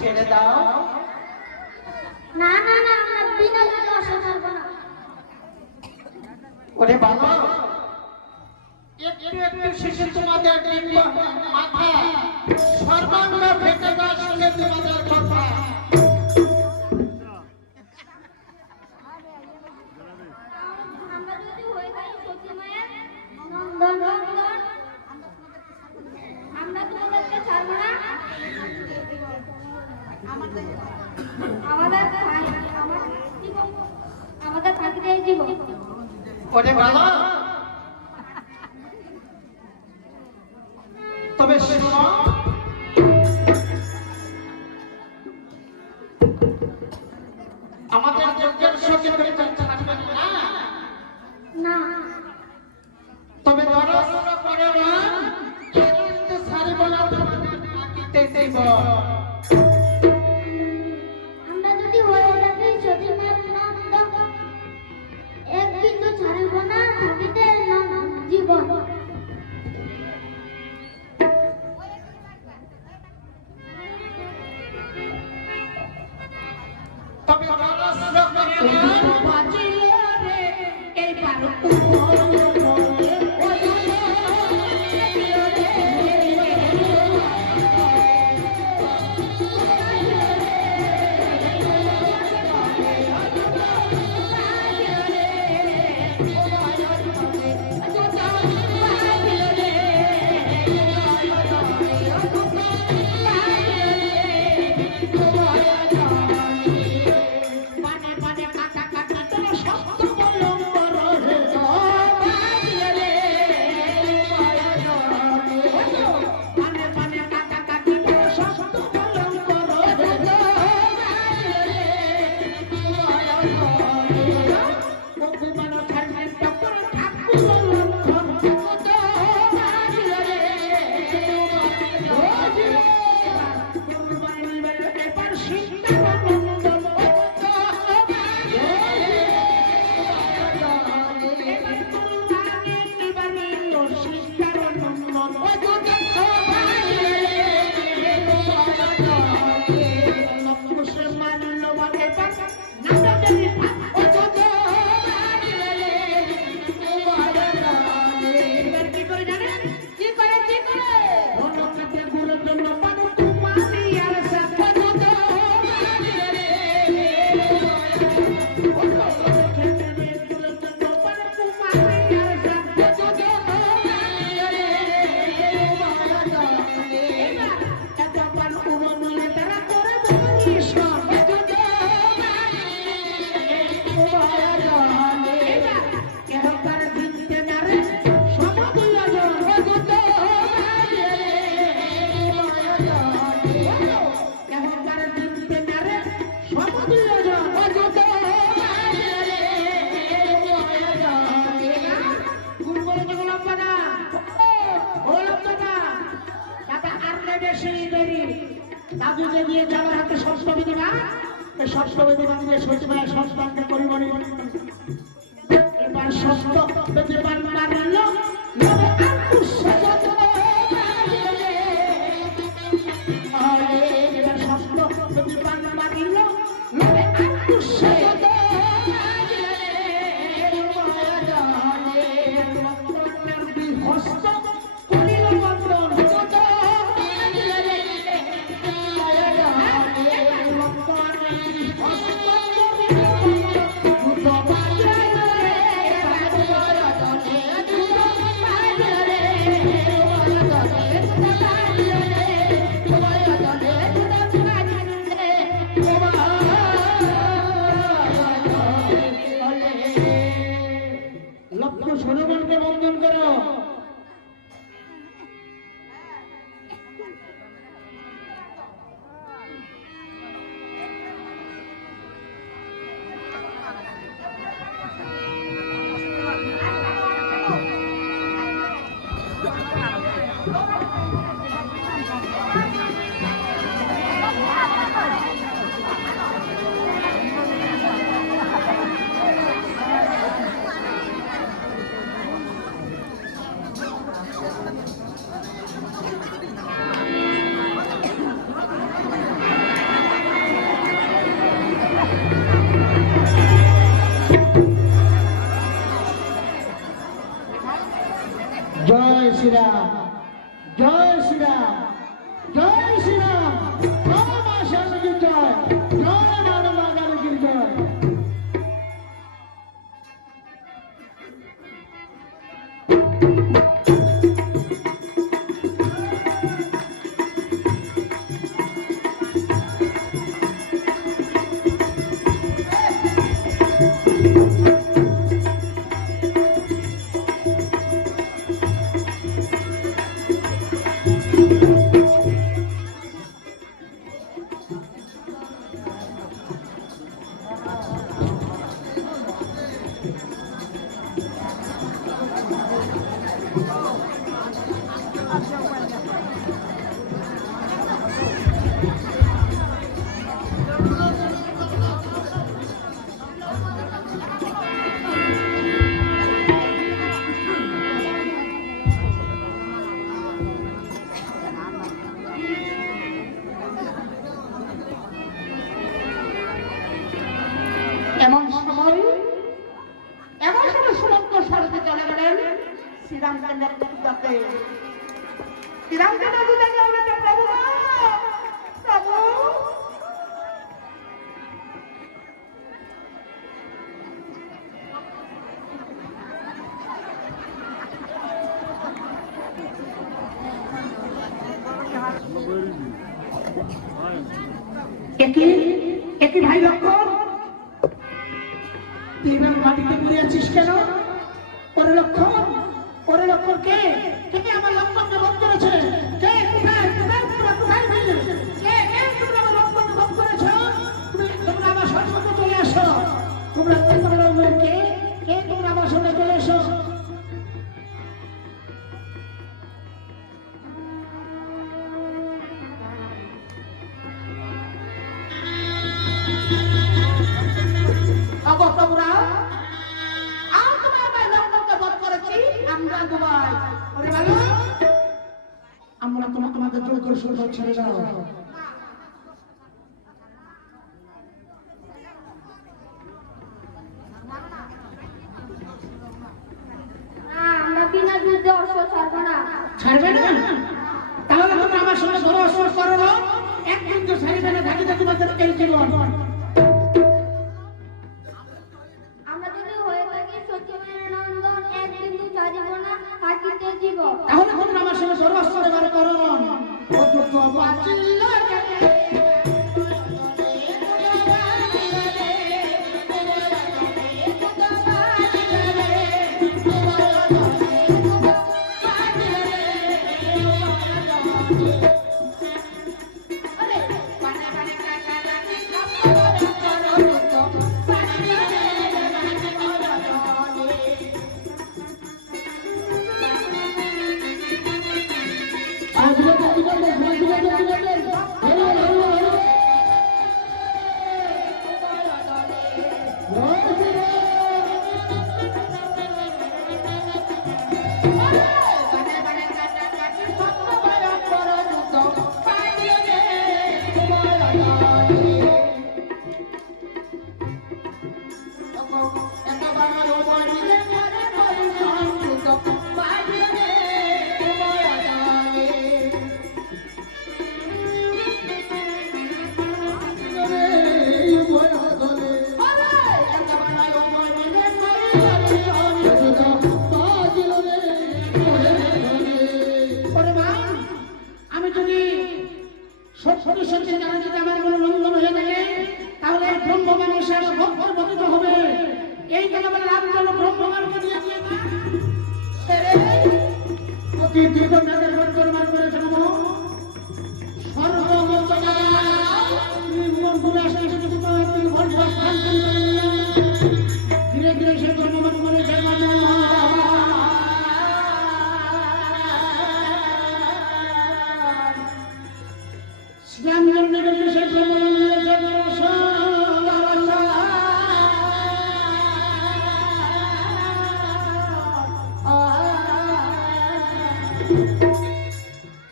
ছেড়ে দাও। না না না, আমরা বিনা দোষে ছাড়ব না। ওরে বাবা, একটু একটু শিশু তোমাদের মাথা সর্বাঙ্গ ফেটে যায় শুনে তোমাদের কথা। আমরা যদি হয়ে যাই সতী মায়ের নন্দন নন্দন, আমরা তোমাদেরকে ছাড়ব না। আমাদের থাকতে দিব। ওরে বাবা, তবে শোনো, আমাদের যজ্ঞের সঙ্গে ছাড়বেন না। না, তবে দরস করে না, কিন্তু সারিব না, তোমাদের থাকিতে দেব। আমরা যদি হয়ে যাই সতী মায়ের নন্দন, এক বিন্দু ছাড়ব না, থাকিতে জীবন। তবে দরস করে না, বাঁচিলে রে এই পার বাড়িতে গিয়ে আমার হাতে ষষ্ঠ বিধিমান, এই ষষ্ঠ বিধিমান দিয়ে সচিবালয় সন্তানকে পরিমণি এবার ষষ্ঠ বিধিমান মানল এবার ষষ্ঠ বিধিমান মানিল হনুমানকে বন্দন করো। জয় শ্রীরাম, জয় শ্রীরাম, জয় শ্রীরাম, জয় মা শারদীর জয়, জয় মা জানকীর জয়। এমন সময় সুরঙ্গ সড়কে চলে গেলেন শ্রীরামচন্দ্র পূজাতে। শ্রীরামচন্দ্র পূজাকে বলেছেন, প্রভু প্রভু একই ভাই লক্ষণ, তুই মাটিতে পড়ে আছিস কেন? পরে লক্ষণ, পরে লক্ষণ কে কে আমার লক্ষণকে বধ করেছে? কে কোথায় কোথায় কোথায় ফেললে? কে কে তোমরা আমার লক্ষণকে বধ করেছ? তোমরা আমার সঙ্গে চলে আসো। তোমরা কে কে তোমরা আমার সঙ্গে চলে এসো। আমরা তোমাদের জোর করে শুরু ছেড়ে দাও। আমরা বিনা যুদ্ধে অস্ত্র ছাড়বো না। ছাড়বে না? তাহলে তোমরা আমার সঙ্গে বড় অস্ত্র করো না। একদিন তো ছাড়বে না, থাকিতে তোমাদের এই জীবন। আমরা যদি হয়ে থাকি সত্যমের নন্দন, একদিন তো ছাড়ব না, থাকিতে জীবন। তাহলে তোমরা আমার সঙ্গে বড় অস্ত্র ব্যবহার করো না। ও তো বাঁচিল আরে রামচন্দ্র সেই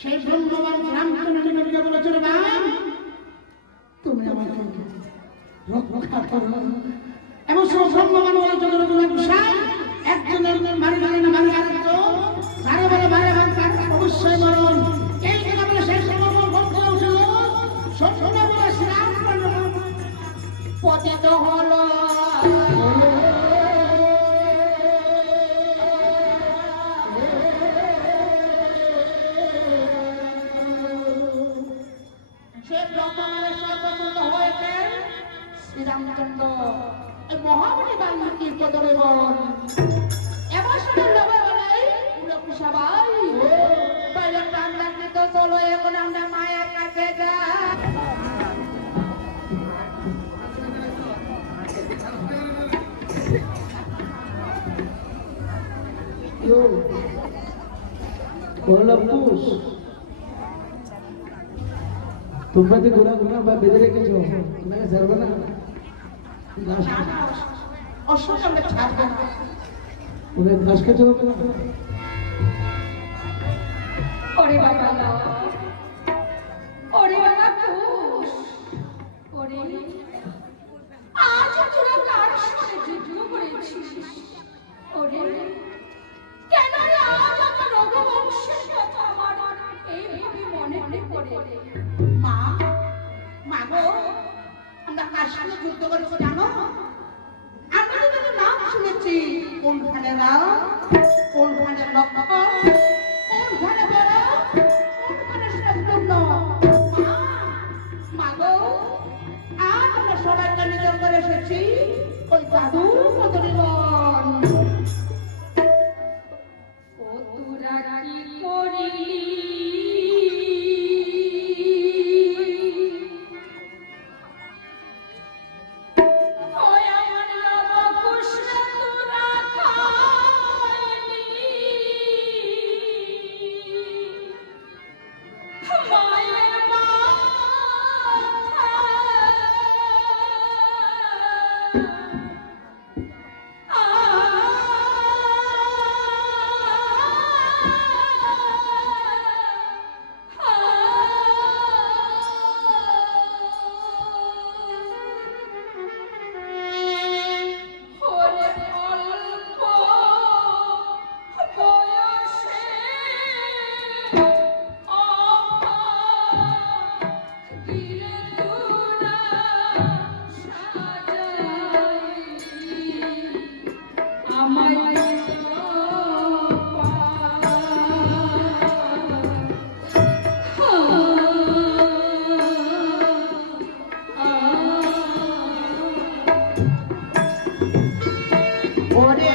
সেই ব্রহ্মবান রামচন্দ্রকে বলেছিল রাম তুমি আমাকে রক্ষা করো এবং সব ব্রহ্মবান বলেছিল একজনের মারি মারি না মারি আরেকজন মারে বলে মারে অবশ্যই মরণ এই কথা বলে সেই সময় বলতে উঠল সবসময় বলে শ্রীরাম পতিত হলো সে ব্রহ্মাণ্ডের সর্বচন্দ্র হয়েছেন শ্রীরামচন্দ্র এই মহাবলী বাল্মীকির পদরে বরণ এবার শুনে লোভে বলে পুরো কুশাবাই বাইরে প্রাণ লাগলে তো চলো এখন আমরা মায়ের কাছে যাই তোমরা যে ঘোরা ঘোরা বা বেঁধে রেখেছো তোমাকে ছাড়বে না অশোক আমরা ছাড়বো না ওদের ঘাস খেতে হবে না ওরে বাবা ওরে বাবা কুশ ওরে আজ তোরা কার সঙ্গে যুদ্ধ করেছিস ওরে কেন রে আজ আমার রঘুবংশের কথা আমার এইভাবে মনে পড়ে মা মা গো আমরা কার সঙ্গে যুদ্ধ করেছি জানো আমরা তো তোদের নাম শুনেছি কোনখানে রাম কোনখানে লক্ষ্মণ কোনখানে বড় কোনখানে শত্রুঘ্ন মা গো আজ আমরা সবাইকে নিয়োগ করে এসেছি ওই দাদুর মতনই বন ও তোরা কি করলি ওই আমার লব কৃষ্ণ তোরা খাইলি মায়ের ওরে অল্প বয়সে গিরে তোরা সাজাইলি আমায় ওরে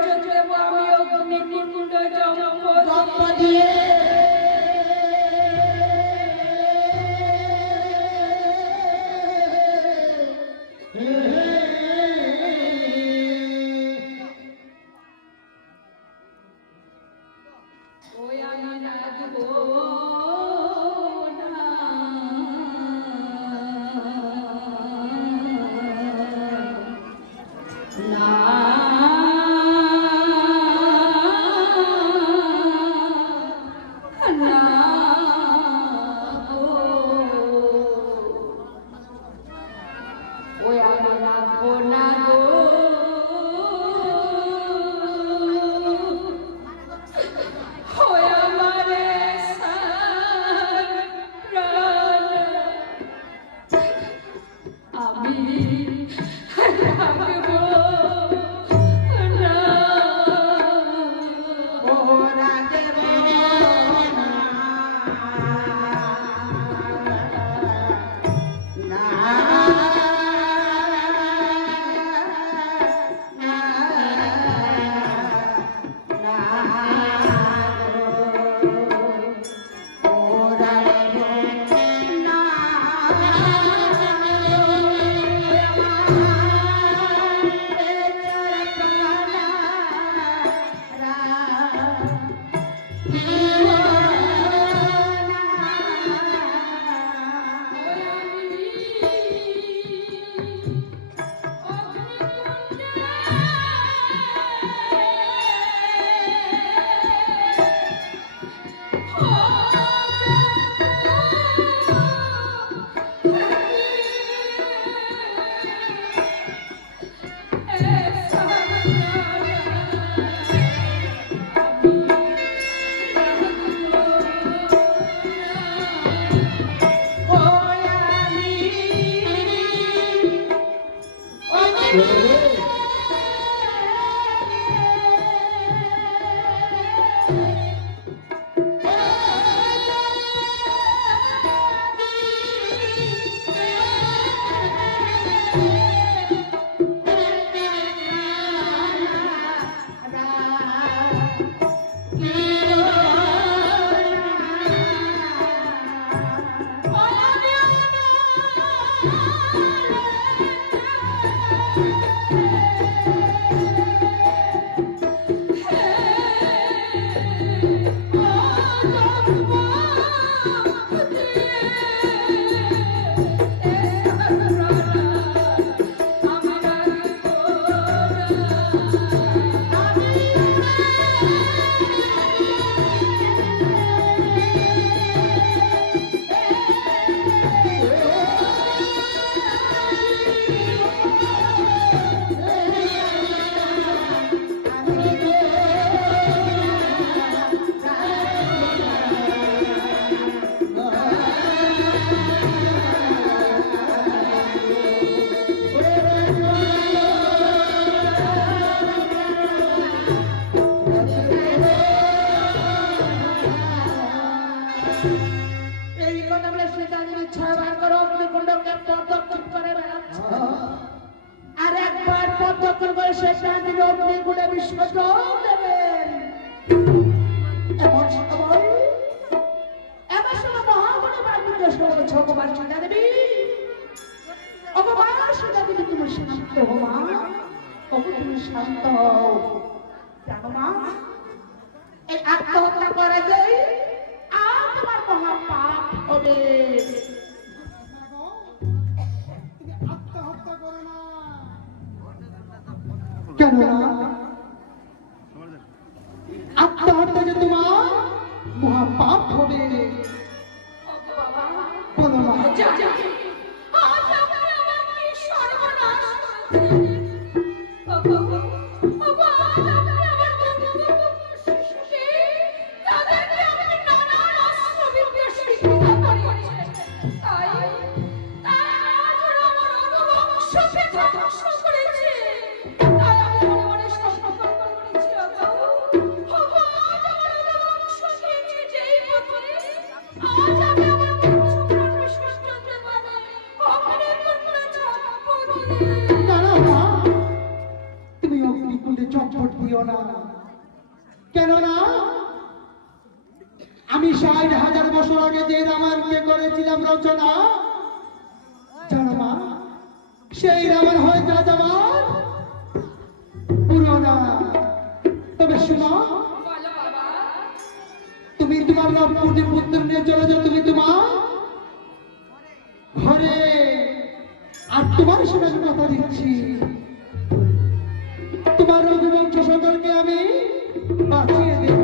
বিসর্জন দেব আমি অগ্নিকুণ্ড জম্প দিয়ে। ওই আমি রাখবো না। না না ওই আমি রাখবো না গো। ওই আমারে সারান আমি রাখবো না। ও রাখবো না। আত্মহত্যা করা যায় আর তোমার মহা পাপ হবে। কেন আত্মহত্যা যে তোমার মহাপাপ হবে? বলো না। আজ আপনি আমার কি সর্বনাশ করেছেন। কেননা আমি ৬০,০০০ বছর আগে যে রামায়ণকে করেছিলাম রচনা, জানো মা, সেই রামায়ণ হয়ে যা যাবার পুরোনা। তবে শোনো, তুমি তোমার রূপবতী পুত্র নিয়ে চলে যাও তুমি তোমার ঘরে। আর তোমার সঙ্গে আমি কথা দিচ্ছি, তোমার রঘুবংশ সকলকে আমি বাঁচিয়ে দেব।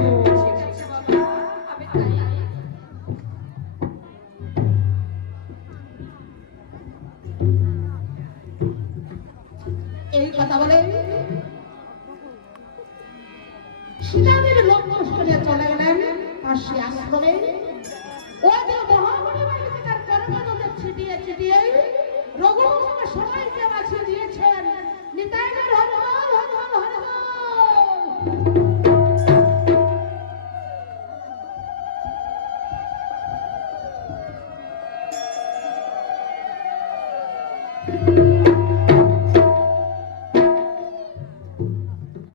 এই কথা বলে সীতাদেবী লক্ষ্মণ নিয়ে চলে গেলেন তার সে আশ্রমে। ওদের মহামণি বাড়িতে তার কর্মকাণ্ডে ছিটিয়ে ছিটিয়ে রঘুবংশের সবাই